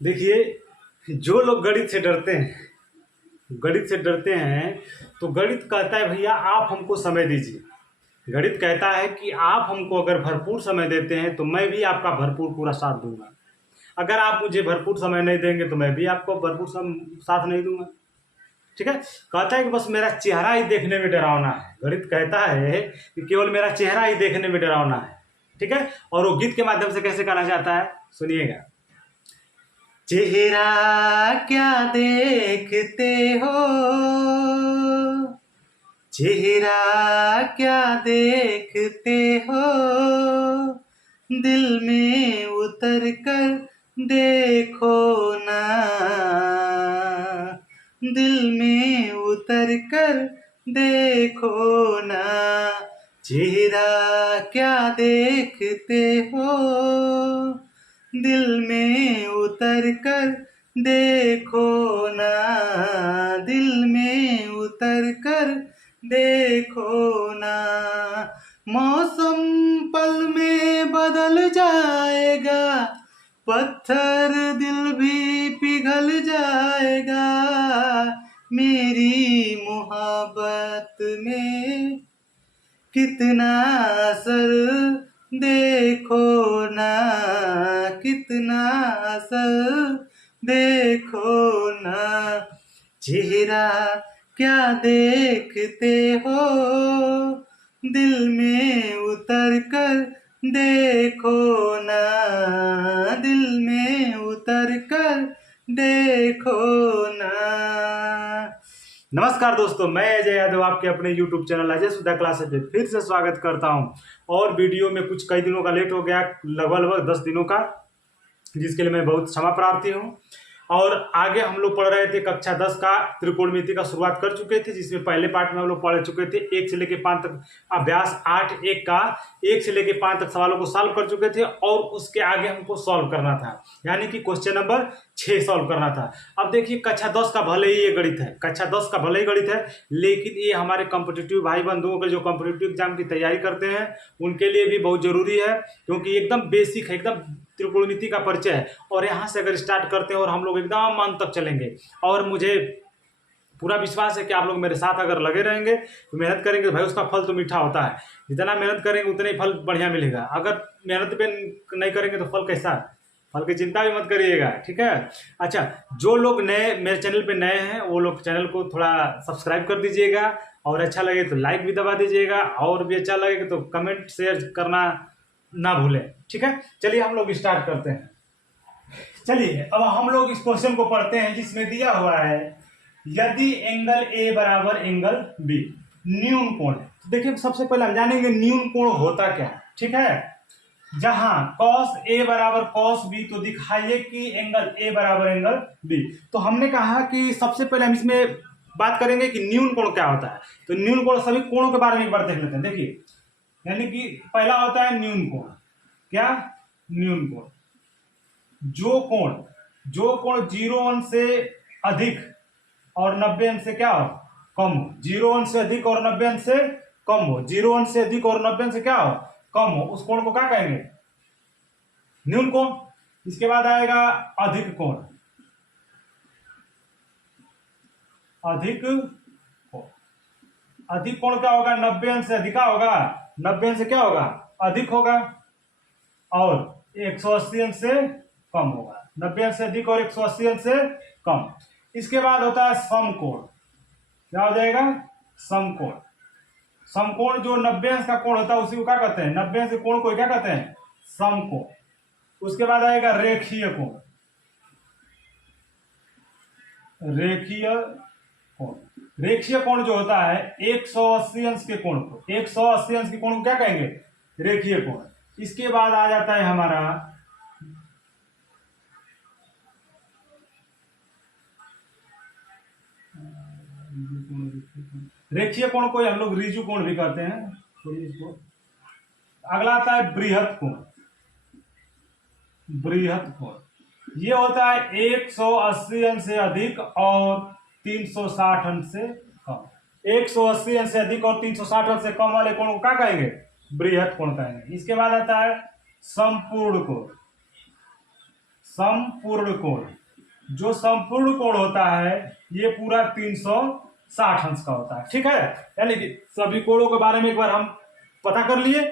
देखिए, जो लोग गणित से डरते हैं तो गणित कहता है भैया आप हमको समय दीजिए। गणित कहता है कि आप हमको अगर भरपूर समय देते हैं तो मैं भी आपका भरपूर पूरा साथ दूंगा। अगर आप मुझे भरपूर समय नहीं देंगे तो मैं भी आपको भरपूर साथ नहीं दूंगा। ठीक है। कहता है कि बस मेरा चेहरा ही देखने में डरावना है। गणित कहता है कि केवल मेरा चेहरा ही देखने में डरावना है। ठीक है। और वो गीत के माध्यम से कैसे कहना चाहता है, सुनिएगा। चेहरा क्या देखते हो, चेहरा क्या देखते हो, दिल में उतर कर देखो ना, दिल में उतर कर देखो ना, चेहरा क्या देखते हो, दिल में उतर कर देखो ना, दिल में उतर कर देखो ना। मौसम पल में बदल जाएगा, पत्थर दिल भी पिघल जाएगा, मेरी मोहब्बत में कितना असर देखो ना, कितना असर देखो ना, चेहरा क्या देखते हो, दिल में उतर कर देखो ना, दिल में उतर कर देखो ना। नमस्कार दोस्तों, मैं अजय यादव आपके अपने YouTube चैनल अजय सुधा क्लासेस पे फिर से स्वागत करता हूं। और वीडियो में कुछ कई दिनों का लेट हो गया, लगभग 10 दिनों का, जिसके लिए मैं बहुत क्षमा प्रार्थी हूं। और आगे हम लोग पढ़ रहे थे कक्षा 10 का त्रिकोणमिति का शुरुआत कर चुके थे, जिसमें पहले पार्ट में हम लोग पढ़ चुके थे 1 से लेकर 5 तक अभ्यास 8.1 का 1 से लेकर 5 तक सवालों को सॉल्व कर चुके थे। और उसके आगे हमको सॉल्व करना था, यानी कि क्वेश्चन नंबर 6 सॉल्व करना था। अब देखिए, कक्षा 10 का भले ही ये गणित है, कक्षा 10 का भले ही गणित है, लेकिन ये हमारे कॉम्पिटिटिव भाई बंधुओं के जो कॉम्पिटिटिव एग्जाम की तैयारी करते हैं उनके लिए भी बहुत जरूरी है, क्योंकि एकदम बेसिक है, एकदम त्रिकोणमिति का परिचय है। और यहाँ से अगर स्टार्ट करते हैं और हम लोग एकदम अंत तक चलेंगे, और मुझे पूरा विश्वास है कि आप लोग मेरे साथ अगर लगे रहेंगे तो मेहनत करेंगे तो भाई उसका फल तो मीठा होता है। जितना मेहनत करेंगे उतने ही फल बढ़िया मिलेगा। अगर मेहनत पे नहीं करेंगे तो फल कैसा, फल की चिंता भी मत करिएगा। ठीक है। अच्छा, जो लोग नए मेरे चैनल पे नए हैं वो लोग चैनल को थोड़ा सब्सक्राइब कर दीजिएगा, और अच्छा लगे तो लाइक भी दबा दीजिएगा, और भी अच्छा लगे तो कमेंट शेयर करना ना भूलें। ठीक है। चलिए हम लोग स्टार्ट करते हैं। चलिए अब हम लोग इस क्वेश्चन को पढ़ते हैं, जिसमें दिया हुआ है यदि एंगल ए बराबर एंगल बी न्यून कोण है। तो देखिए, सबसे पहले हम जानेंगे न्यून कोण होता क्या है। ठीक है। जहां cos ए बराबर cos बी, तो दिखाइए कि एंगल ए बराबर एंगल बी। तो हमने कहा कि सबसे पहले हम इसमें बात करेंगे कि न्यून कोण क्या होता है। तो न्यून कोण, सभी कोणों के बारे में एक बार देख लेते हैं। देखिए, यानी कि पहला होता है न्यून कोण। क्या? न्यून कोण। जो कोण 0 अंश से अधिक और 90 अंश से क्या हो, कम हो। 0 अंश से अधिक और 90 अंश से कम हो। 0 अंश से अधिक और 90 अंश से क्या हो, कम हो। उस कोण को क्या कहेंगे? न्यून कोण। इसके बाद आएगा अधिक कोण। अधिक कोण, अधिक कोण क्या होगा? 90 अंश से अधिक होगा, 90 अंश से क्या होगा, अधिक होगा, और 180 अंश से कम होगा। 90 अंश से अधिक और 180 अंश से कम। इसके बाद होता है समकोण। क्या हो जाएगा? समकोण। समकोण जो 90 अंश का कोण होता है उसी को क्या कहते हैं? 90 अंश के कोण को क्या कहते हैं? समकोण। उसके बाद आएगा रेखीय कोण। रेखीय कोण, रेखीय कोण जो होता है 180 अंश के कोण को, 180 अंश के कोण को क्या कहेंगे? रेखीय कोण। इसके बाद आ जाता है हमारा रेखीय कोण को हम लोग ऋजु कोण भी कहते हैं। अगला आता है बृहत कोण। बृहत कोण ये होता है 180 अंश से अधिक और 360 अंश से कम। 180 अंश से अधिक और 360 अंश से कम वाले कोण को क्या कहेंगे? बृहत कोण कहेंगे। इसके बाद आता है संपूर्ण कोण। समपूर्ण कोण, जो संपूर्ण कोण होता है ये पूरा 360 अंश का होता है। ठीक है, यानी कि सभी कोणों के बारे में एक बार हम पता कर लिए।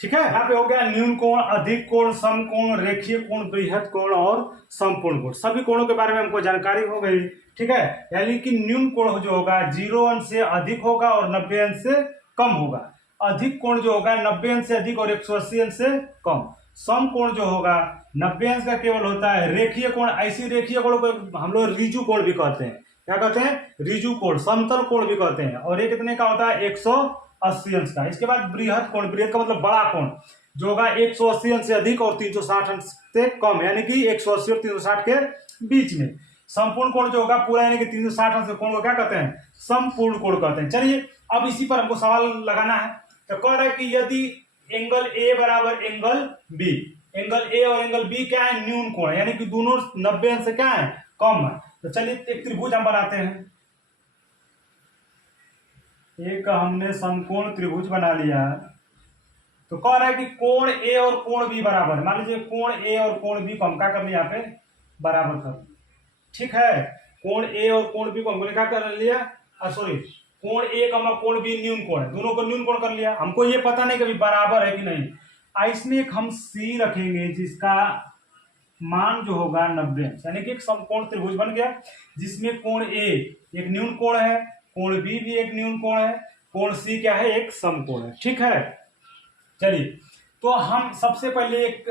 ठीक है, यहाँ पे हो गया न्यून कोण, अधिक कोण, सम कोण, रेखीय कोण, बृहद कोण और संपूर्ण कोण। सभी कोणों के बारे में हमको जानकारी हो गई। ठीक है, यानी कि न्यून कोण जो होगा 0 अंश से अधिक होगा और 90 अंश से कम होगा। अधिक कोण जो होगा 90 अंश से अधिक और 180 अंश से कम। सम कोण जो होगा 90 अंश का केवल होता है। रेखीय कोण, ऐसी रेखीय कोण को हम लोग रिजु कोण भी कहते हैं। क्या कहते हैं? रिजु कोण, समतल कोण भी कहते हैं। और ये कितने का होता है? 180 अंश का। इसके बाद बृहद कोण, बृहद का मतलब बड़ा कोण, जो होगा 180 अंश से अधिक और 360 अंश से कम, यानी कि 180 और 360 के बीच में। संपूर्ण कोण जो होगा पूरा यानी कि 360 अंश कोण को क्या कहते हैं? संपूर्ण कोण कहते हैं। चलिए अब इसी पर हमको सवाल लगाना है। तो कह रहा है कि यदि एंगल ए बराबर एंगल बी, एंगल ए और एंगल बी क्या है? न्यून कोण है, यानी कि दोनों 90 अंश से क्या है? कम है। तो चलिए एक त्रिभुज हम बनाते हैं। एक हमने समकोण त्रिभुज बना लिया। तो कह रहा है कि कोण ए और कोण बी बराबर, मान लीजिए कोण ए और कोण बी को हम क्या कर लिया? यहाँ पे बराबर कर दिया। ठीक है, कोण ए और कोण बी को हमने क्या कर लिया? सॉरी, कोण ए कमा कोण बी न्यून कोण है, दोनों को न्यून कोण कर लिया। हमको ये पता नहीं कभी बराबर है कि नहीं। इसमें एक हम सी रखेंगे जिसका मान जो होगा 90 अंश, यानी कि एक समकोण त्रिभुज बन गया जिसमें कोण ए एक न्यून कोण है, कोण बी भी एक न्यून कोण है, कोण सी क्या है? एक समकोण है। ठीक है, चलिए तो हम सबसे पहले एक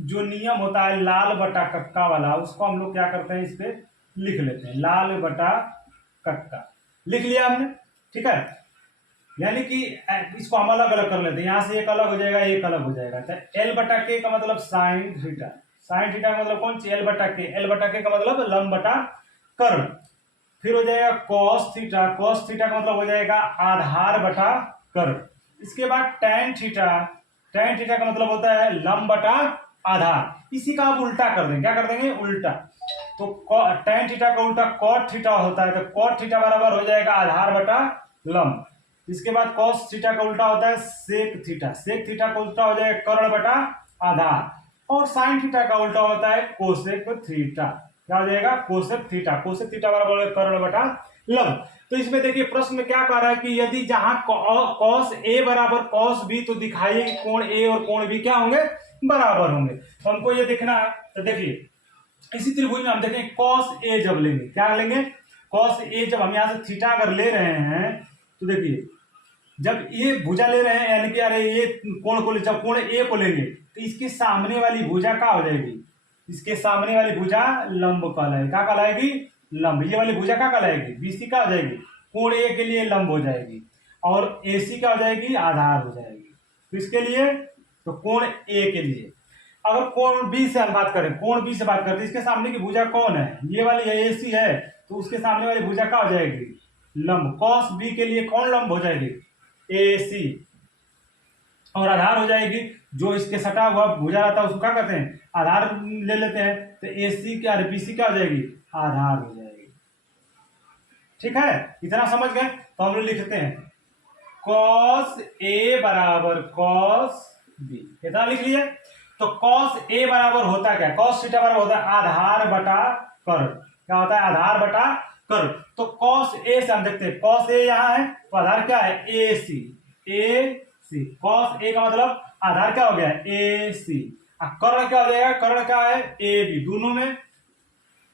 जो नियम होता है लाल बटा कक्का वाला, उसको हम लोग क्या करते हैं? इस पे लिख लेते हैं, लाल बटा कक्का लिख लिया हमने। ठीक है, यानी कि इसको हम अलग अलग कर लेते हैं। यहां से एक अलग हो जाएगा, एक अलग हो जाएगा। तो एल बटा के का मतलब साइन थीटा, साइन थीटा का मतलब कौन सी? एल बटा के, एल बटा के का मतलब लंब बटा कर्ण। फिर हो जाएगा कॉस थीटा, कॉस थीटा का मतलब हो जाएगा आधार बटा कर्ण। इसके बाद टैन थीटा, टैन थीटा का मतलब होता है लंब बटा आधार। इसी का आप उल्टा कर देंगे, क्या कर देंगे? उल्टा। तो टैन थीटा का उल्टा कॉट थीटा होता है, तो कॉट थीटा बराबर हो जाएगा आधार बटा लंब। इसके बाद कॉस थीटा का उल्टा होता है सेक थीटा, सेक थीटा का उल्टा हो जाएगा कर्ण बटा आधार। और साइन थीटा का उल्टा होता है कोसेक थीटा, क्या हो जाएगा? कोसेक थीटा, कोसेक थीटा बराबर कर्ण बटा लंब। तो इसमें देखिए प्रश्न में क्या कह रहा है कि यदि जहां कॉस ए बराबर कॉस बी, तो दिखाइए कि कोण ए और कोण बी क्या होंगे? बराबर होंगे। तो हमको ये देखना है। तो देखिए इसी त्रिभुज में हम देखें कॉस ए जब लेंगे, क्या लेंगे? कॉस ए जब हम यहां से थीटा अगर ले रहे हैं, तो देखिए जब ये भुजा ले रहे हैं, यानी कि अरे ये कोण को जब कोण ए को लेंगे तो इसके सामने वाली भुजा क्या हो जाएगी? इसके सामने वाली भुजा लंब कहलाएगी। क्या कहलाएगी? लंब। ये वाली भुजा क्या कहलाएगी? बीसी क्या हो जाएगी? कोण ए के लिए लंब हो जाएगी। और एसी क्या हो जाएगी? आधार हो जाएगी। तो इसके लिए, तो कोण ए के लिए। अगर कोण बी से हम बात करें, कोण बी से बात करते हैं, इसके सामने की भुजा कौन है? ये वाली है, एसी है, तो उसके सामने वाली भुजा क्या हो जाएगी? लंब। कॉस बी के लिए कौन लंब हो जाएगी? एसी। और आधार हो जाएगी, जो इसके सटा हुआ भुजा रहता है उसको क्या कहते हैं? आधार ले लेते हैं। तो एसी क्या, बीसी क्या हो जाएगी? आधार हो जाएगी। ठीक है, इतना समझ गए? तो हम लोग लिखते हैं कॉस ए बराबर कॉस बी, इतना लिख लिया। तो कॉस ए बराबर होता क्या? कॉस थीटा बराबर होता है आधार बटा कर्ण। क्या होता है? आधार बटा कर्ण। तो कॉस ए से हम देखते हैं, कॉस ए यहाँ है तो आधार क्या है? ए सी, ए सी। कॉस ए का मतलब आधार क्या हो गया? ए सी। कर्ण क्या हो जाएगा? कर्ण क्या है? A B. दोनों में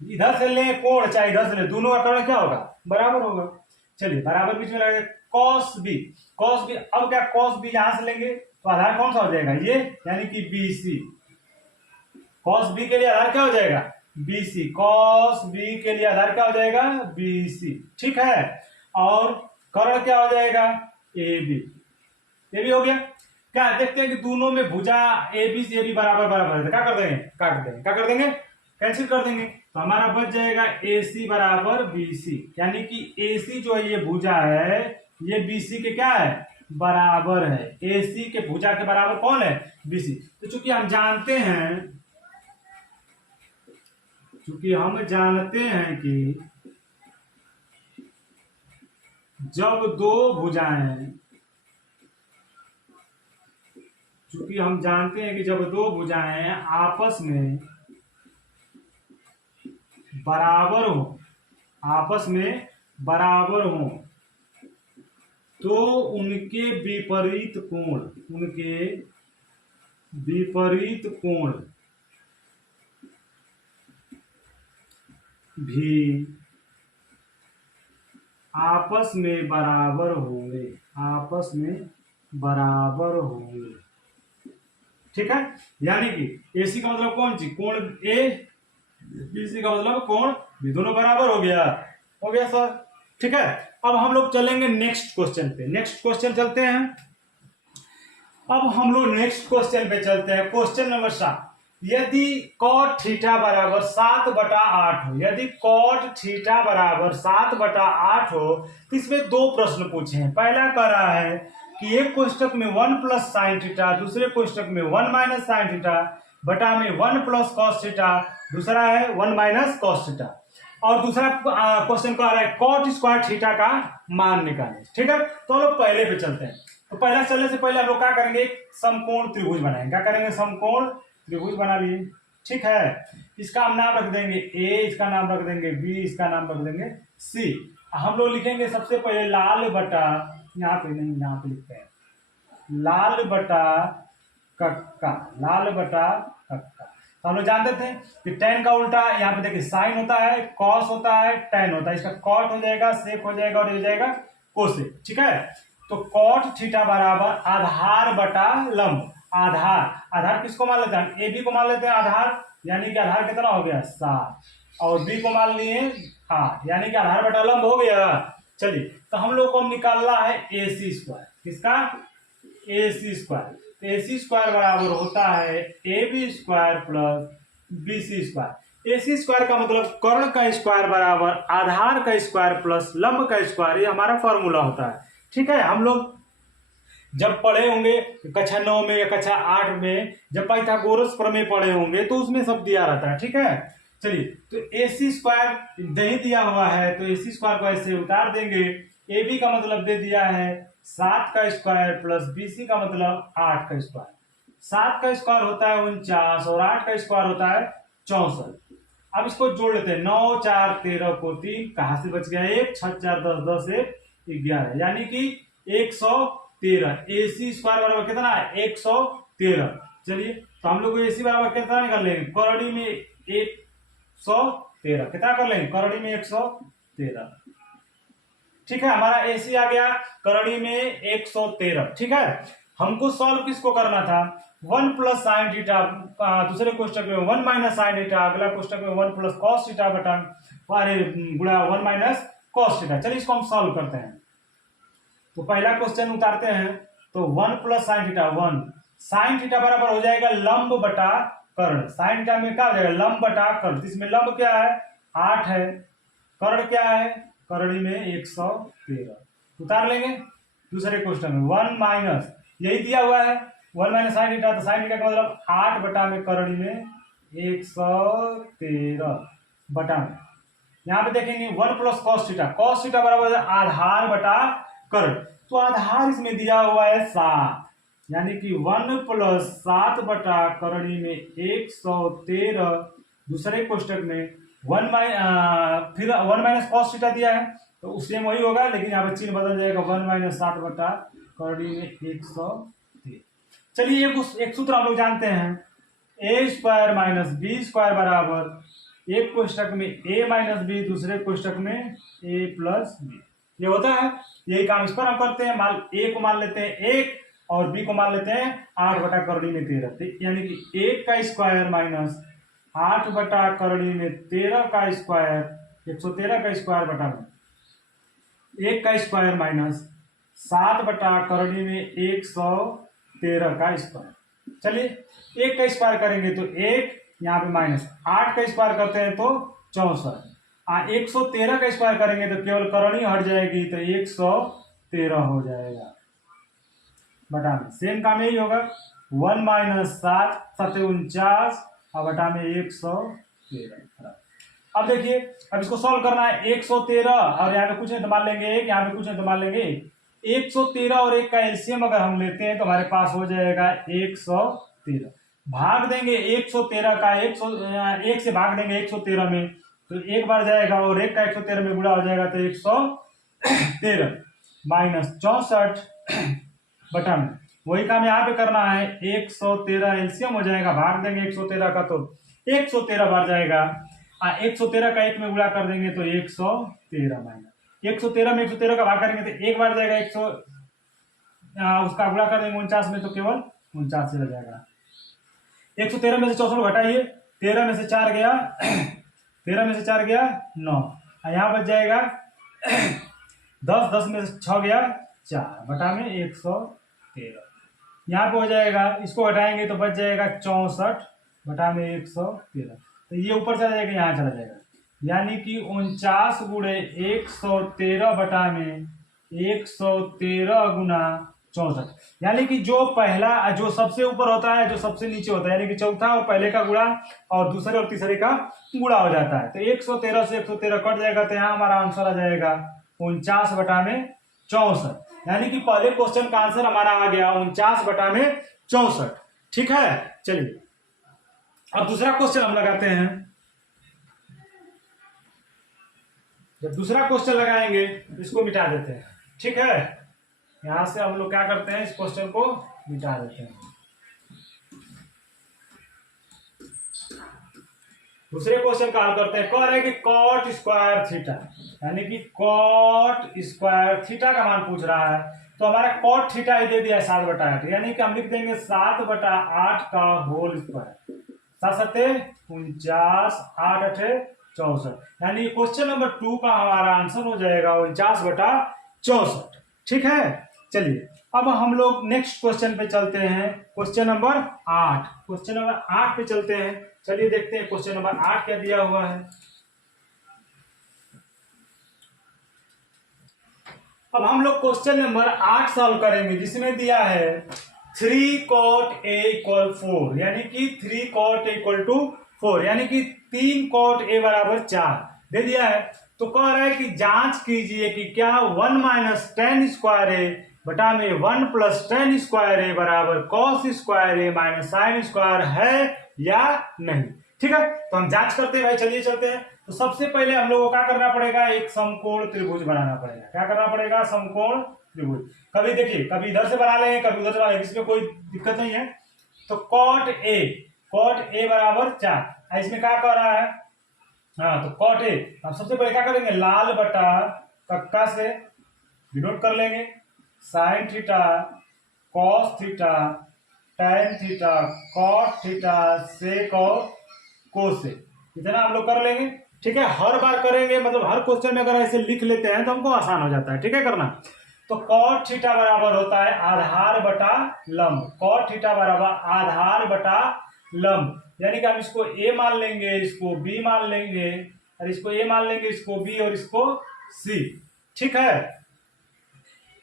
इधर से ले कोण, चाहे इधर से ले, दोनों का कर्ण क्या होगा? बराबर होगा। चलिए बराबर बीच में लगा कॉस बी, कॉस बी। अब क्या कॉस बी यहां से लेंगे तो आधार कौन सा हो जाएगा? ये, यानी कि बीसी। कॉस बी के लिए आधार क्या हो जाएगा? बीसी। कॉस बी के लिए आधार क्या हो जाएगा? बीसी। ठीक है, और कर्ण क्या हो जाएगा? A B. ये भी हो गया। क्या देखते हैं कि दोनों में भुजा ए बी से भी बराबर बराबर है, क्या कर देंगे? काट देंगे। क्या कर देंगे? कैंसिल कर देंगे। तो हमारा बच जाएगा ए सी बराबर बी सी, यानी कि ए सी जो है ये भुजा है, ये बी सी के क्या है? बराबर है। ए सी के भुजा के बराबर कौन है? B C. तो चूंकि हम जानते हैं कि जब दो भुजाएं, चूंकि हम जानते हैं कि जब दो भुजाएं आपस में बराबर हो, आपस में बराबर हो, तो उनके विपरीत कोण भी आपस में बराबर होंगे, ठीक है। यानी कि AC का मतलब कौन सी, कोण A, BC का मतलब कोण B, दोनों बराबर हो गया सर, ठीक है। अब हम लोग चलेंगे नेक्स्ट क्वेश्चन पे, नेक्स्ट क्वेश्चन चलते हैं। अब हम लोग नेक्स्ट क्वेश्चन पे चलते हैं, क्वेश्चन नंबर 7। यदि cot थीटा बराबर 7/8 हो, यदि cot थीटा बराबर 7/8 हो, तो इसमें दो प्रश्न पूछे हैं। पहला कह रहा है कि एक कोष्टक में 1 प्लस साइन थीटा, दूसरे कोष्टक में 1 माइनस साइन थीटा बटा में 1 प्लस कॉस थीटा, दूसरा है 1 माइनस कॉस थीटा, और दूसरा क्वेश्चन कह रहा है cot स्क्वायर थीटा का मान निकालें, ठीक है। तो हम लोग पहले पे चलते हैं। तो पहला चलने से पहले हम लोग क्या करेंगे, समकोण त्रिभुज बनाएंगे। क्या करेंगे, समकोण त्रिभुज बना लिए, ठीक है। इसका हम नाम रख देंगे A, इसका नाम रख देंगे B, इसका नाम रख देंगे C। हम लोग लिखेंगे सबसे पहले लाल बटा, यहाँ पे नहीं, यहाँ पे लिखते हैं लाल बटा कक्का, तो हम लोग जानते थे कि tan का उल्टा यहाँ पे देखिए साइन होता है, कॉस होता है, tan होता है। इसका कॉट हो जाएगा, सेक हो जाएगा और हो जाएगा कोसेक, ठीक है। तो कॉट थीटा बराबर आधार बटा लंब, आधार किसको मान लेते हैं, AB को मान लेते हैं आधार, यानी कि आधार कितना हो गया 7, और B को मान लिए 8, यानी कि आधार बटा लंब हो गया। चलिए, तो हम लोग को निकालना है AC स्क्वायर, किसका, AC स्क्वायर। तो AC स्क्वायर बराबर होता है AB square plus BC square. AC square का मतलब कर्ण का स्क्वायर बराबर आधार का स्क्वायर प्लस लंब का स्क्वायर, ये हमारा फॉर्मूला होता है, ठीक है। हम लोग जब पढ़े होंगे कक्षा 9 में या कक्षा 8 में, जब पाइथागोरस प्रमेय पढ़े होंगे तो उसमें सब दिया रहता है, ठीक है। चलिए, तो AC स्क्वायर नहीं दिया हुआ है तो AC स्क्वायर को ऐसे उतार देंगे। AB का मतलब दे दिया है 7 का स्क्वायर प्लस BC का मतलब 8 का स्क्वायर। 7 का स्क्वायर होता है 49 और 8 का स्क्वायर होता है 64। अब इसको जोड़ लेते हैं, 9 4 13 को 3, कहां से बच गया 1, 6 4 10 10 1 11, यानी कि 113। AC स्क्वायर बराबर कितना है 113। चलिए, तो हम लोग AC बराबर कितना निकाल लेंगे, करड़ी में 113, कितना कर लेंगे, करड़ी में 113, ठीक है। हमारा AC आ गया करड़ी में 113, ठीक है। हमको सॉल्व किसको करना था, 1 प्लस साइन थीटा, दूसरे कोष्टक में 1 माइनस साइन थीटा, अगला कोष्टक में 1 प्लस कॉस थीटा बटा गुणा 1 माइनस कॉस थीटा। चलिए, इसको हम सॉल्व करते हैं। तो पहला क्वेश्चन उतारते हैं, तो 1 plus sine theta 1, sine theta बराबर हो जाएगा लंब बटा कर्ण। साइन थीटा में क्या हो जाएगा, लंब बटा कर्ण। इसमें लंब क्या है 8 है, कर्ण क्या है, करड़ी में 113, उतार लेंगे। दूसरे क्वेश्चन में 1 माइनस, यही दिया हुआ है 1 माइनस साइन थीटा, तो साइन थीटा का मतलब 8 बटा में करड़ी में 113 बटा में, यहाँ पे देखेंगे 1 प्लस कॉस थीटा बराबर आधार बटा कर्ण। तो आधार इसमें दिया हुआ है 7, यानी कि 1 प्लस 7 बटा करड़ी में 113। दूसरे कोष्टक में 1 फिर 1 माइनस कॉस थीटा दिया है, तो उससे वही होगा, लेकिन यहाँ पे चिन्ह बदल जाएगा, 1 माइनस 7 बटा करड़ी में 113। चलिए, एक सूत्र हम लोग जानते हैं, A square minus B square बराबर एक कोष्टक में A माइनस B, दूसरे कोष्टक में A प्लस B, ये होता है। यही काम इस पर हम करते हैं, A को मान लेते हैं 1 और B को मान लेते हैं 8 बटा करड़ी में 13, यानी कि 1 का स्क्वायर माइनस 8 बटा करड़ी में 13 का स्क्वायर, 113 का स्क्वायर बटा में 1 का स्क्वायर माइनस 7 बटा करड़ी में 113 का स्क्वायर। चलिए, 1 का स्क्वायर करेंगे तो 1, यहाँ पे माइनस 8 का स्क्वायर करते हैं तो 64, 113 का स्क्वायर करेंगे तो केवल करणी हट जाएगी, तो 113 हो जाएगा बटा में। सेम काम यही होगा, 1 माइनस 7 7 49 और बटा में 113। अब देखिए, अब इसको सॉल्व करना है, 113 और यहाँ पे कुछ नहीं तो मान लेंगे 1, यहाँ पे कुछ नहीं तो मान लेंगे 113 और 1 का एलसीएम अगर हम लेते हैं तो हमारे पास हो जाएगा 113। भाग देंगे 113 का 1 से भाग देंगे 113 में तो एक बार जाएगा और एक का 113 में गुणा हो जाएगा तो 113 माइनस 64 बटा में। वही काम यहाँ पे करना है, 113 एलसीएम हो जाएगा, भाग देंगे 113 का तो 113 बार जाएगा, 113 का 1 में गुणा कर देंगे तो 113 माइनस 113 में 113 का भाग करेंगे तो एक बार जाएगा 100, उसका गुणा कर देंगे 49 में तो केवल 49 से रह जाएगा। 113 में से 64 घटाइए, 13 में से 4 गया 13 में से 4 गया 9, यहाँ बच जाएगा 10, 10 में से 6 गया 4 बटा में 113, यहाँ पे हो जाएगा, इसको घटाएंगे तो बच जाएगा 64 बटा में 113, तो ये ऊपर चला जाएगा, यहाँ चला जाएगा, यानी कि 49 गुणे 113 बटा में 113 गुना 64, यानी कि जो पहला जो सबसे ऊपर होता है जो सबसे नीचे होता है, यानी कि चौथा और पहले का गुणा और दूसरे और तीसरे का गुणा हो जाता है, तो 113 से 113 कट जाएगा, तो यहाँ हमारा आंसर आ जाएगा 49 बटा में 64, यानी कि पहले क्वेश्चन का आंसर हमारा आ गया 49 बटा में 64। ठीक है, चलिए अब दूसरा क्वेश्चन हम लगाते हैं। जब दूसरा क्वेश्चन लगाएंगे इसको मिटा देते हैं। ठीक है, यहां से हम लोग क्या करते हैं, इस क्वेश्चन को मिटा देते हैं। दूसरे क्वेश्चन का हल करते हैं। कह रहे हैं कि कॉट स्क्वायर थीटा, यानी कि कॉट स्क्वायर थीटा का मान पूछ रहा है, तो हमारा कॉट थीटा ही दे दिया है 7/8, यानी कि हम लिख देंगे 7/8 का होल स्क्वायर, 7×7 = 49, 8×8 = 64, यानी क्वेश्चन नंबर 2 का हमारा आंसर हो जाएगा 49/64। ठीक है, चलिए अब हम लोग नेक्स्ट क्वेश्चन पे चलते हैं, क्वेश्चन नंबर 8। क्वेश्चन नंबर 8 पे चलते हैं, चलिए देखते हैं क्वेश्चन नंबर 8 क्या दिया हुआ है। अब हम लोग क्वेश्चन नंबर 8 सॉल्व करेंगे, जिसमें दिया है 3 cot A = 4, यानी कि 3 cot A = 4, यानी कि 3 cot A = 4 दे दिया है। तो कह रहा है कि जांच कीजिए कि क्या 1 - tan स्क्वायर A बटा में 1 + tan स्क्वायर A बराबर cos square A - sin square है या नहीं। ठीक है, तो हम जांच करते हैं भाई, चलिए चलते हैं। तो सबसे पहले हम लोगों को क्या करना पड़ेगा, एक समकोण त्रिभुज बनाना पड़ेगा। क्या करना पड़ेगा, समकोण त्रिभुज। कभी देखिए, कभी इधर से बना लेंगे, कभी उधर से बना लेंगे, इसमें कोई दिक्कत नहीं है। तो cot A = 4, इसमें क्या कह रहा है, हाँ तो cot A, हम सबसे पहले क्या करेंगे, लाल बटा कक्का से डिनोट कर लेंगे, sine theta, cos theta, tan theta, cot theta, sec और कोसेक, इतना हम लोग कर लेंगे। ठीक है, हर बार करेंगे, मतलब हर क्वेश्चन में अगर ऐसे लिख लेते हैं तो हमको आसान हो जाता है। ठीक है करना। तो cot थीटा बराबर होता है आधार बटा लंब, cot थीटा बराबर आधार बटा लंब, यानी कि हम इसको A मान लेंगे, इसको B मान लेंगे, और इसको A मान लेंगे, इसको B और इसको C। ठीक है,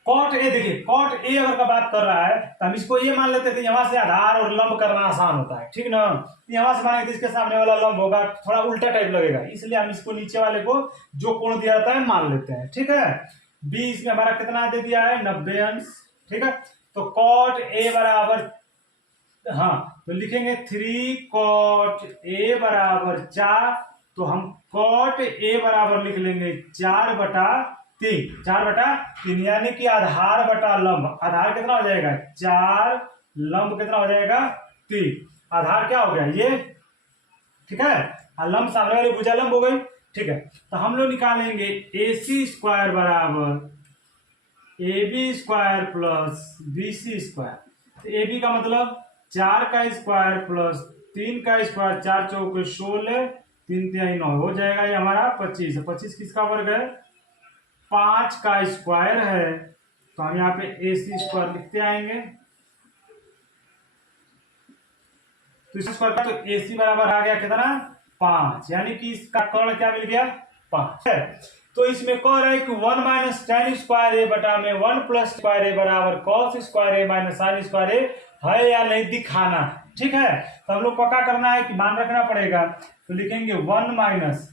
cot A, देखिए cot A अगर का बात कर रहा है तो हम इसको A मान लेते थे, यहां से आधार और लंब करना आसान होता है। ठीक ना, यहां से मानेंगे तो इसके सामने वाला लंब होगा, थोड़ा उल्टा टाइप लगेगा, इसलिए हम इसको नीचे वाले को जो कोण दिया जाता है मान लेते हैं। ठीक है, B इसमें हमारा कितना दे दिया है, 90 अंश। ठीक है, तो cot A बराबर, हाँ तो लिखेंगे 3 cot A बराबर 4, तो हम cot A बराबर लिख लेंगे 4/3, 4/3, यानी कि आधार बटा लंब, आधार कितना हो जाएगा 4, लंब कितना हो जाएगा 3, आधार क्या हो गया ये। ठीक है, लंब सामने वाली भुजा लंब हो गई। ठीक है, तो हम लोग निकालेंगे AC स्क्वायर बराबर AB square plus BC square. तो AB का मतलब 4 का स्क्वायर प्लस 3 का स्क्वायर, 4 चौके 16, 3 तिहाई 9 हो जाएगा, ये हमारा 25। 25 किसका वर्ग है, 5 का स्क्वायर है, तो हम यहाँ पे AC स्क्वायर लिखते आएंगे। तो इस स्क्वायर का तो AC बराबर आ गया कितना, 5, यानी कि इसका कर्ण क्या मिल गया, 5 है। तो इसमें कह रहा है कि 1 - tan स्क्वायर A बटा में 1 + स्क्वायर A बराबर cos square A - sin square A है या नहीं दिखाना। ठीक है, तो हम लोग को क्या करना है कि मान रखना पड़ेगा, तो लिखेंगे 1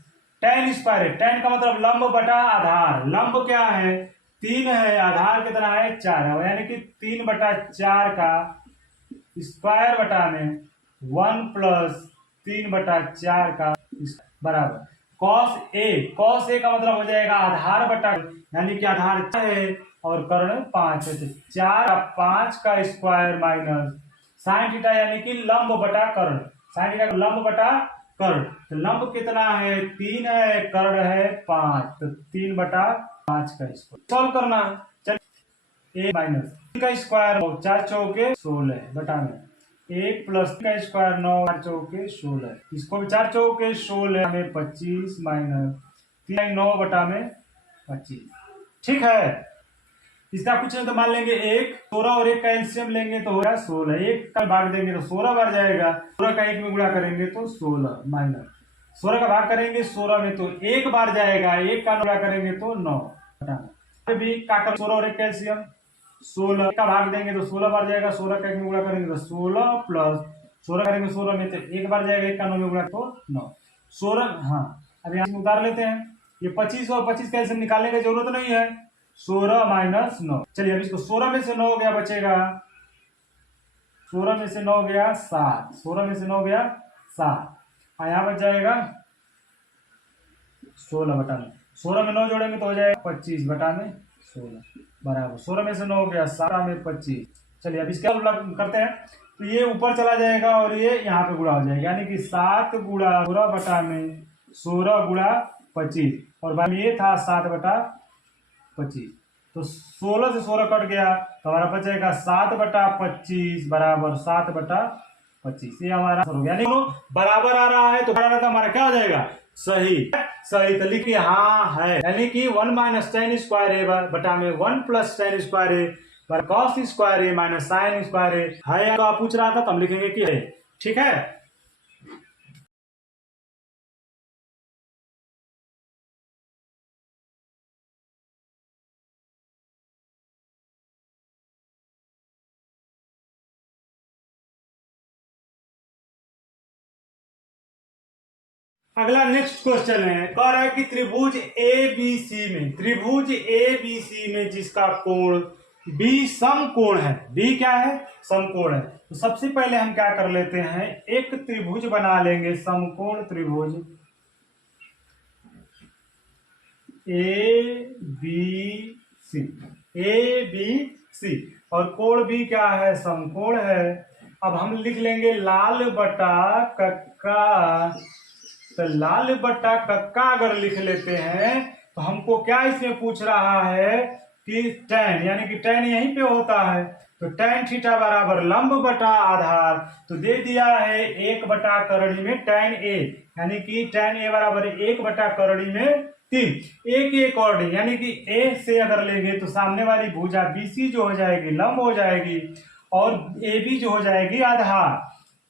- tan स्क्वायर A, tan का मतलब लंब बटा आधार, लंब क्या है 3 है, आधार कितना है 4 है, यानी कि 3/4 का स्क्वायर बटा में 1 + 3/4 का बराबर कॉस ए का मतलब हो जाएगा आधार बटा, यानी कि आधार 4 है और कर्ण 5 है, तो 4 का 5 का स्क्वायर माइनस साइन थीटा यानी कि लंब बटा कर्ण, साइन थीटा लंब बटा कर्ण, तो लंब कितना है 3 है, कर्ण है 5, तो 3 बटा 5 का स्क्वायर सॉल्व करना है। चलिए ए माइनस 3 का स्क्वायर 4 चौके 16 बटा में 1 प्लस का स्क्वायर 9 4 चौके 16, इसको भी 4 चौके 16 में 25 माइनस 3 9 बटा में 25। ठीक है, इसका कुछ नहीं तो मान लेंगे 1 16 और 1 का एलसीएम लेंगे तो होगा 16, 1 का भाग देंगे तो 16 बार जाएगा, 16 का 1 में गुणा करेंगे तो 16 माइनस 16 का भाग करेंगे 16 में तो 1 बार जाएगा, 1 का गुणा करेंगे तो 9 बटा भी काकर 16 और 1 का एलसीएम 16 का भाग देंगे तो 16 बार जाएगा, 16 का 1 में गुणा करेंगे तो 16 प्लस 16 करेंगे 16 में तो 1 बार जाएगा, 1 का 9 में गुणा तो 9 16। हाँ अब यहाँ उतार लेते हैं, ये 25 और 25 का एलसीएम निकालने की जरूरत नहीं है, 16 माइनस 9। चलिए अब इसको 16 में से 9 गया बचेगा, 16 में से 9 गया 7, 16 में से 9 गया 7, और यहाँ बच जाएगा 16 बटा में, 16 में 9 जोड़ेंगे तो हो जाएगा 25 बटा में 16 बराबर 16 में से 9 गया 7 में 25। चलिए अब इसका करते हैं, तो ये ऊपर चला जाएगा और ये यहाँ पे गुणा हो जाएगा, यानी कि 7 गुणा 16 बटा में 16 गुणा 25, और बाद में ये था 7 बटा 25, तो 16 से 16 कट गया तो हमारा बचेगा 7 बटा 25 बराबर 7 बटा 25। ये हमारा हो गया, यानी बराबर आ रहा है तो हमारा क्या हो जाएगा सही, सही तो लिखिए हाँ है, यानी कि 1 माइनस टेन स्क्वायर है बटा में 1 प्लस टेन स्क्वायर है पर कॉस स्क्वायर है माइनस साइन स्क्वायर है, तो आप पूछ रहा था तो हम लिखेंगे कि है। ठीक है, अगला नेक्स्ट क्वेश्चन है, कह रहा है कि त्रिभुज ए बी सी में जिसका कोण बी समकोण है, बी क्या है समकोण है, तो सबसे पहले हम क्या कर लेते हैं, एक त्रिभुज बना लेंगे, समकोण त्रिभुज ए बी सी और कोण भी क्या है समकोण है। अब हम लिख लेंगे लाल बटा कक्का, तो लाल बटा कक्का अगर लिख लेते हैं तो हमको क्या इसमें पूछ रहा है कि tan, यानी कि tan यहीं पे होता है, तो tan थीटा बराबर लंब बटा आधार, तो दे दिया है 1 बटा करड़ी में tan a, यानी कि tan a बराबर 1 बटा करड़ी में 3, एक अकॉर्डिंग, यानी कि a से अगर लेंगे तो सामने वाली भुजा BC जो हो जाएगी लंब हो जाएगी और AB जो हो जाएगी आधार,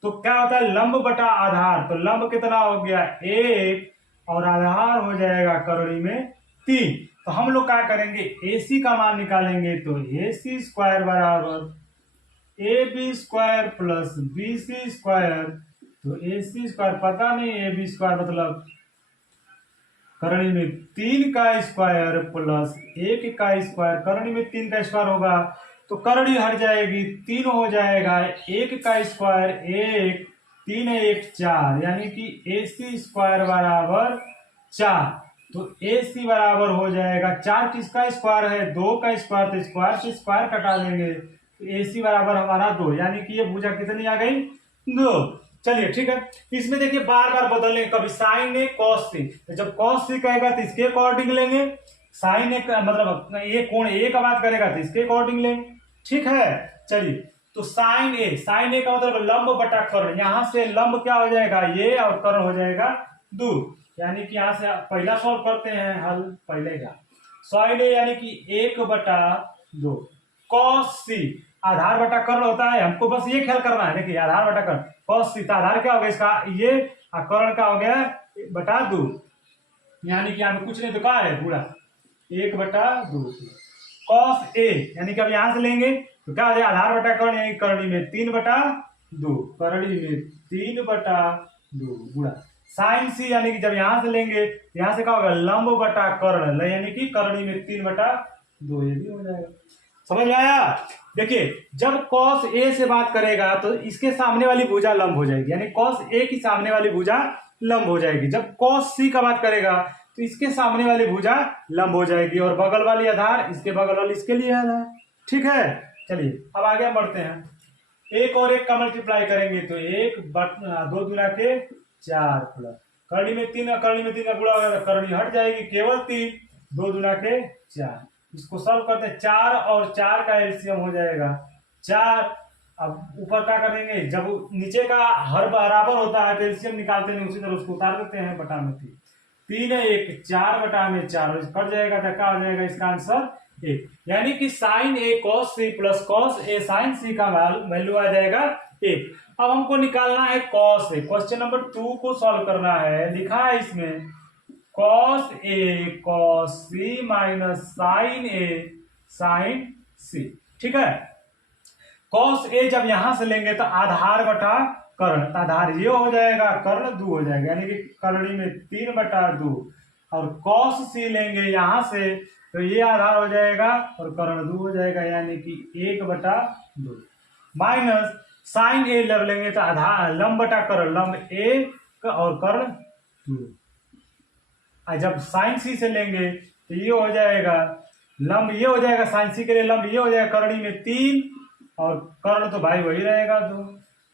तो क्या होता है लंब बटा आधार, तो लंब कितना हो गया 1 और आधार हो जाएगा करड़ी में 3, तो हम लोग क्या करेंगे AC का मान निकालेंगे, तो AC स्क्वायर बराबर AB square plus BC square, तो AC स्क्वायर पता नहीं AB स्क्वायर मतलब करणी में 3 का स्क्वायर प्लस 1 का स्क्वायर, करणी में 3 का स्क्वायर होगा तो करड़ी हट जाएगी, 3 हो जाएगा, 1 का स्क्वायर 1, 3 1 4, यानी कि AC स्क्वायर बराबर 4, तो AC बराबर हो जाएगा 4 किसका स्क्वायर है 2 का स्क्वायर, तो स्क्वायर से स्क्वायर कटा देंगे तो AC बराबर हमारा 2, यानी कि ये भुजा कितनी आ गई 2। चलिए ठीक है, इसमें देखिए बार बार बदलेंगे, कभी साइन ए कॉस सी, तो जब कॉस सी कहेगा तो इसके अकॉर्डिंग लेंगे, साइन ए मतलब ये कोण ए का बात करेगा तो इसके अकॉर्डिंग लेंगे। ठीक है, चलिए तो साइन ए का मतलब लंब बटा कर्ण, यहां से लंब क्या हो जाएगा ये और कर्ण हो जाएगा दूर, यानी कि यहां से पहला सॉल्व करते हैं हल पहले का, साइन ए यानी कि 1 बटा 2 कॉस सी, आधार बटा कर्ण होता है, हमको बस ये ख्याल करना है, देखिए आधार बटा कर्ण कॉस सी, आधार क्या हो गया इसका ये और कर्ण का हो गया बटा 2, यानी कि यहाँ पे कुछ नहीं तो क्या है पूरा 1 बटा 2 कॉस ए, यानी कि अब यहां से लेंगे तो क्या हो जाएगा आधार बटा कर्ण, यानी करणी में 3 बटा 2, करणी में 3 बटा 2 गुणा साइन सी, यानी कि जब यहां से लेंगे यहां से क्या होगा लंब बटा कर्ण, यानी कि करणी में 3 बटा 2, ये भी हो जाएगा। समझ में आया? देखिए जब कॉस ए से बात करेगा तो इसके सामने वाली भुजा लंब हो जाएगी, यानी कॉस ए की सामने वाली भुजा लंब हो जाएगी। जब कॉस सी का बात करेगा तो इसके सामने वाली भुजा लंब हो जाएगी और बगल वाली आधार इसके बगल वाली इसके लिए आधार। ठीक है, चलिए अब आगे हम बढ़ते हैं। एक और एक का मल्टीप्लाई करेंगे तो एक दो दुना के चार प्लस करनी में तीन का गुणा होगा तो करनी हट जाएगी, केवल तीन, दो दुना के चार। इसको सॉल्व करते हैं, चार और चार का एलसीएम हो जाएगा चार। अब ऊपर क्या करेंगे, जब नीचे का हर बराबर होता है तो एलसीएम निकालते नहीं, उसी तरह उसको उतार देते हैं, बटा में तीन, तीन है एक, चार बटा में चार, कट जाएगा तो क्या हो जाएगा इसका आंसर एक। यानी कि sign A cos C plus cos A sign सी का वैल्यू आ जाएगा एक। अब हमको निकालना है कॉस ए। क्वेश्चन नंबर 2 को सॉल्व करना है। लिखा है इसमें cos A cos C minus sign A sign सी। ठीक है, कॉस ए जब यहां से लेंगे तो आधार बटा कर्ण, आधार ये हो जाएगा, कर्ण 2 हो जाएगा, यानी कि करणी में 3/2। और कॉस सी लेंगे यहां से तो ये आधार हो जाएगा और कर्ण 2 हो जाएगा, यानी कि 1/2 माइनस साइन ए लग लेंगे तो आधार लंब बटा कर्ण, लंब 1 और कर्ण 2। जब साइन सी से लेंगे तो ये हो जाएगा लंब, ये हो जाएगा साइन सी के लिए लंब ये हो जाएगा करणी में 3 और कर्ण तो भाई वही रहेगा 2,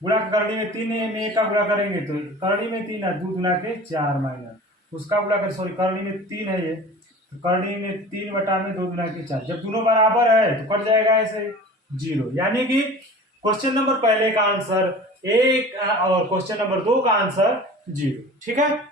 गुणा करणी में 3 है, में 1 का गुणा करेंगे तो करणी में 3 है, 2 दुना के 4 माइनस उसका गुणा कर, सॉरी करणी में 3 है ये, तो करणी में 3 बटा में 2 दुना के 4। जब दोनों बराबर है तो कट जाएगा ऐसे 0, यानी कि क्वेश्चन नंबर पहले का आंसर 1 और क्वेश्चन नंबर 2 का आंसर 0। ठीक है,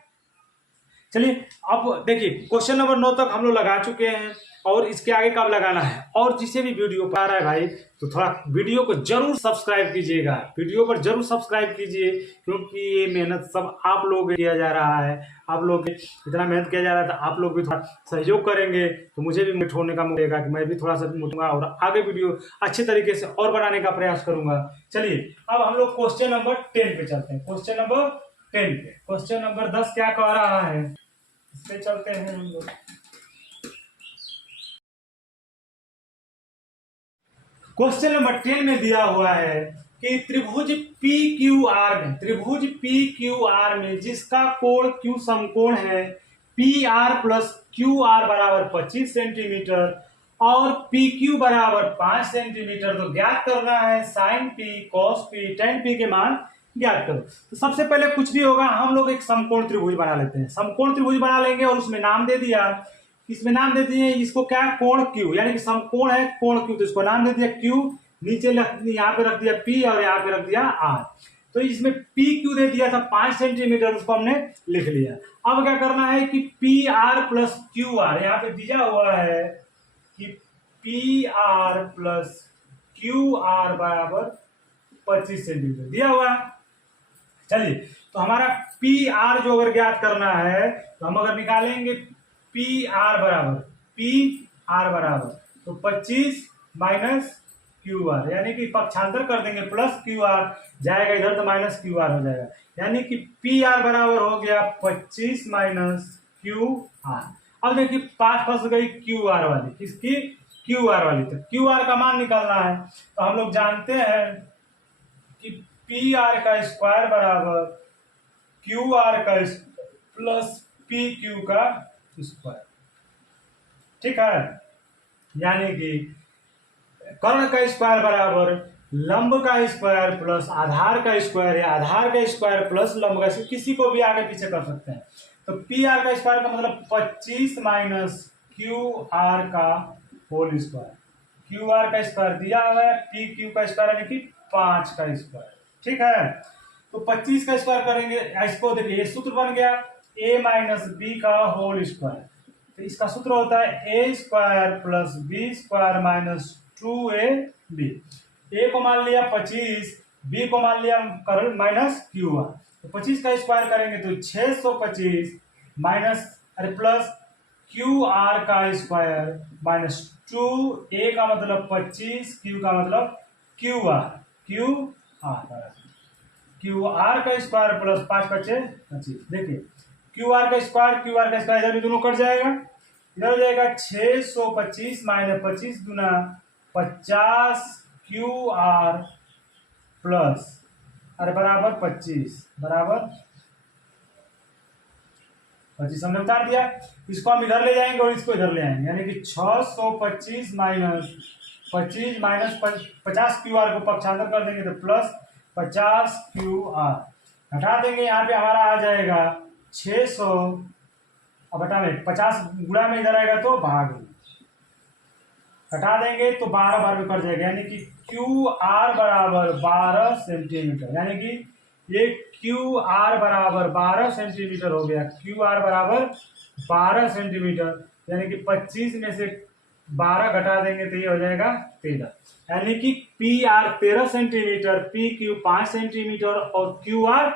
चलिए अब देखिए क्वेश्चन नंबर 9 तक हम लोग लगा चुके हैं और इसके आगे कब लगाना है। और जिसे भी वीडियो पा रहा है भाई तो थोड़ा वीडियो को जरूर सब्सक्राइब कीजिएगा, वीडियो पर जरूर सब्सक्राइब कीजिए, क्योंकि ये मेहनत सब आप लोग किया जा रहा है, आप लोग इतना मेहनत किया जा रहा है तो आप लोग भी थोड़ा सहयोग करेंगे तो मुझे भी मोट होने का मिलेगा कि मैं भी थोड़ा सा मोटूंगा और आगे वीडियो अच्छे तरीके से और बनाने का प्रयास करूंगा। चलिए अब हम लोग क्वेश्चन नंबर 10 पे चलते हैं। क्वेश्चन नंबर 10 पे, क्वेश्चन नंबर 10 क्या कह रहा है इस पे चलते हैं हम लोग। क्वेश्चन नंबर 10 में दिया हुआ है कि त्रिभुज PQR में जिसका कोण Q समकोण है PR प्लस QR बराबर 25 सेंटीमीटर और PQ बराबर 5 सेंटीमीटर, तो ज्ञात करना है sign P cos P tan P के मान ज्ञात करो। तो सबसे पहले कुछ भी होगा हम लोग एक समकोण त्रिभुज बना लेते हैं, समकोण त्रिभुज बना लेंगे और उसमें नाम दे दिया, इसमें नाम दे दिए इसको क्या, कोण Q, यानी कि समकोण है कोण Q, तो इसको नाम दे दिया Q, नीचे यहाँ पे रख दिया P और यहाँ पे रख दिया R। तो इसमें PQ दे दिया था 5 सेंटीमीटर, उसको हमने लिख लिया। अब क्या करना है कि PR प्लस QR, यहाँ पे दिया हुआ है कि PR प्लस QR बराबर 25 सेंटीमीटर दिया हुआ है। चलिए तो हमारा PR जो अगर ज्ञात करना है तो हम अगर निकालेंगे PR बराबर तो 25 माइनस QR, यानी कि पक्षांतर कर देंगे प्लस QR जाएगा इधर तो माइनस QR हो जाएगा, यानी कि PR बराबर हो गया 25 माइनस QR। अब देखिए पास फंस गई QR वाली, किसकी, QR वाली, तो QR का मान निकालना है। तो हम लोग जानते हैं कि PR का स्क्वायर बराबर QR का प्लस PQ का स्क्वायर। ठीक है, यानी कि कर्ण का स्क्वायर बराबर लंब का स्क्वायर प्लस आधार का स्क्वायर है, आधार का स्क्वायर प्लस लंब का, किसी को भी आगे पीछे कर सकते हैं। तो PR का स्क्वायर का मतलब 25 माइनस QR का होल स्क्वायर, QR का स्क्वायर दिया हुआ है, PQ का स्क्वायर यानी कि 5 का स्क्वायर। ठीक है, तो 25 का स्क्वायर करेंगे, इसको देखिए ये सूत्र बन गया A माइनस B का होल स्क्वायर, तो इसका सूत्र होता है A square plus B square minus 2AB। A को मान लिया 25, B को मान लिया माइनस QR, तो 25 का स्क्वायर करेंगे तो 625 माइनस अरे प्लस QR का स्क्वायर माइनस 2, A का मतलब 25, Q का मतलब QR का स्क्वायर प्लस 5 25। देखिए QR का स्क्वायर इधर भी दोनों कट जाएगा, इधर हो जाएगा 625 माइनस 25 गुना 50 QR प्लस अरे बराबर 25 बराबर 25 हमने उतार दिया। इसको हम इधर ले जाएंगे और इसको इधर ले आएंगे, यानी कि 625 माइनस 25 माइनस 50 क्यू आर को पक्षांतर कर देंगे तो प्लस 50 क्यू आर हटा देंगे। यहाँ पे हमारा आ जाएगा 600, अब हटा में 50 गुणा में इधर आएगा तो भाग हटा देंगे तो 12 बार में कट जाएगा, यानी कि क्यू आर बराबर 12 सेंटीमीटर, यानी कि ये क्यू आर बराबर 12 सेंटीमीटर हो गया। क्यू आर बराबर 12 सेंटीमीटर, यानी कि 25 में से 12 घटा देंगे तो ये हो जाएगा 13, यानी कि P R 13 centimetre, P Q 5 centimetre और क्यू आर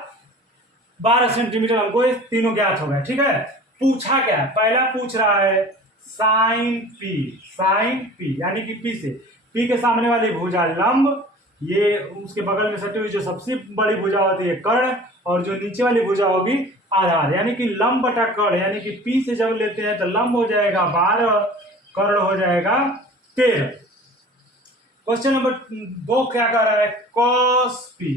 12 सेंटीमीटर। हमको ये तीनों ज्ञात हो गए। ठीक है, पूछा क्या है, पहला पूछ रहा है साइन पी यानी कि पी से पी के सामने वाली भुजा लंब, ये उसके बगल में सटी हुई जो सबसे बड़ी भुजा होती है कर्ण, और जो नीचे वाली भुजा होगी आधार, यानी कि लंब बटा कर्ण, यानी कि पी से जब लेते हैं तो लंब हो जाएगा 12, कर्ण हो जाएगा 13। क्वेश्चन नंबर 2 क्या कर रहा है, कॉस पी,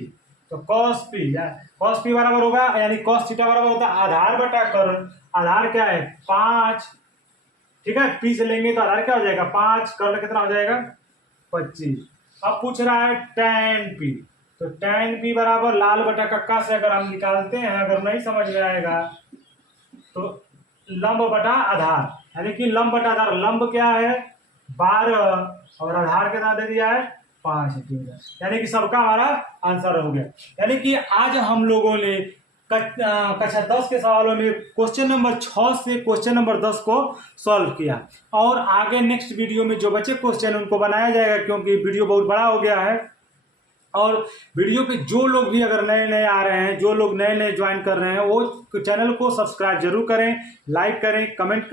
तो कॉस पी बराबर होगा, यानी कॉस थीटा बराबर होता है आधार बटा कर्ण। आधार क्या है 5, ठीक है, पी से लेंगे तो आधार क्या हो जाएगा 5, कर्ण कितना हो जाएगा 25। अब पूछ रहा है tan पी, तो tan पी बराबर लाल बटा कक्का से अगर हम निकालते हैं, अगर नहीं समझ में आएगा तो लंब बटा आधार, यानी कि लंब बटा आधार, लंब क्या है 12 और आधार कितना दे दिया है 5 सेंटीमीटर, यानी कि सबका हमारा आंसर हो गया। यानी कि आज हम लोगों ने कक्षा 10 के सवालों में क्वेश्चन नंबर 6 से क्वेश्चन नंबर 10 को सॉल्व किया, और आगे नेक्स्ट वीडियो में जो बचे क्वेश्चन उनको बनाया जाएगा, क्योंकि वीडियो बहुत बड़ा हो गया है। और वीडियो पे जो लोग भी अगर नए नए आ रहे हैं, जो लोग नए नए ज्वाइन कर रहे हैं, वो चैनल को सब्सक्राइब जरूर करें, लाइक करें, कमेंट करें।